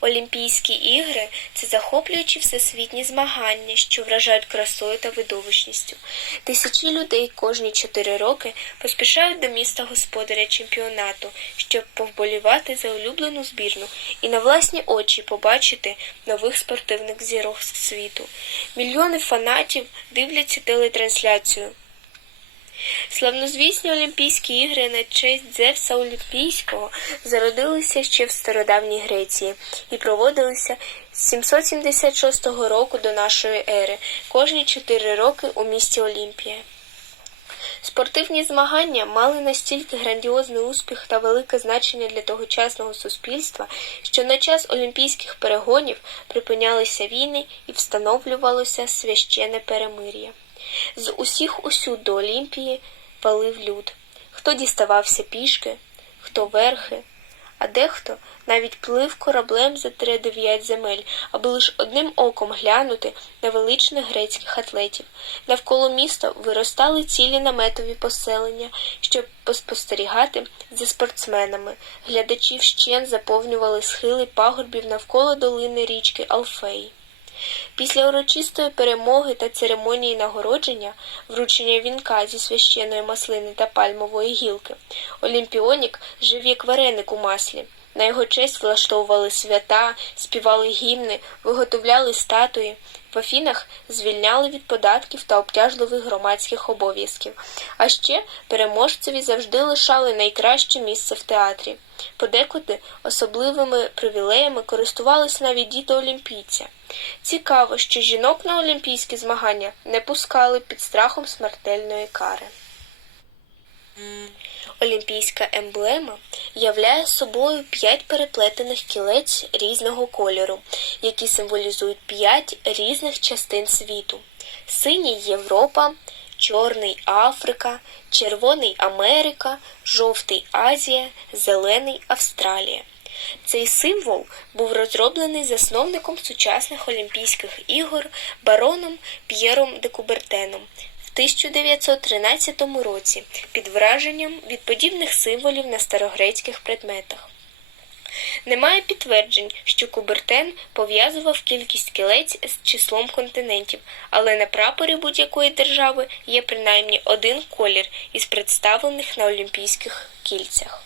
Олімпійські ігри це захоплюючі всесвітні змагання, що вражають красою та видовищністю. Тисячі людей кожні чотири роки поспішають до міста господаря чемпіонату, щоб повболівати за улюблену збірну і на власні очі побачити нових спортивних зірок світу. Мільйони фанатів дивляться телетрансляцію. Славнозвісні Олімпійські ігри на честь Зевса Олімпійського зародилися ще в стародавній Греції і проводилися з 776 року до нашої ери, кожні чотири роки у місті Олімпія. Спортивні змагання мали настільки грандіозний успіх та велике значення для тогочасного суспільства, що на час олімпійських перегонів припинялися війни і встановлювалося священне перемир'я. З усіх усюд до Олімпії палив люд. Хто діставався пішки, хто верхи, а дехто навіть плив кораблем за три-дев'ять земель, аби лише одним оком глянути на величних грецьких атлетів. Навколо міста виростали цілі наметові поселення, щоб поспостерігати за спортсменами. Глядачі вщен заповнювали схили пагорбів навколо долини річки Алфей. Після урочистої перемоги та церемонії нагородження, вручення вінка зі священої маслини та пальмової гілки, Олімпіонік жив як вареник у маслі. На його честь влаштовували свята, співали гімни, виготовляли статуї. В Афінах звільняли від податків та обтяжливих громадських обов'язків. А ще переможцеві завжди лишали найкраще місце в театрі. Подекуди особливими привілеями користувались навіть діти олімпійця. Цікаво, що жінок на олімпійські змагання не пускали під страхом смертельної кари. Олімпійська емблема являє собою п'ять переплетених кілець різного кольору, які символізують п'ять різних частин світу: синій Європа, чорний Африка, червоний Америка, жовтий Азія, зелений Австралія. Цей символ був розроблений засновником сучасних Олімпійських ігор бароном П'єром де Кубертеном 1913 році під враженням від подібних символів на старогрецьких предметах. Немає підтверджень, що Кубертен пов'язував кількість кілець з числом континентів, але на прапорі будь-якої держави є принаймні один колір із представлених на олімпійських кільцях.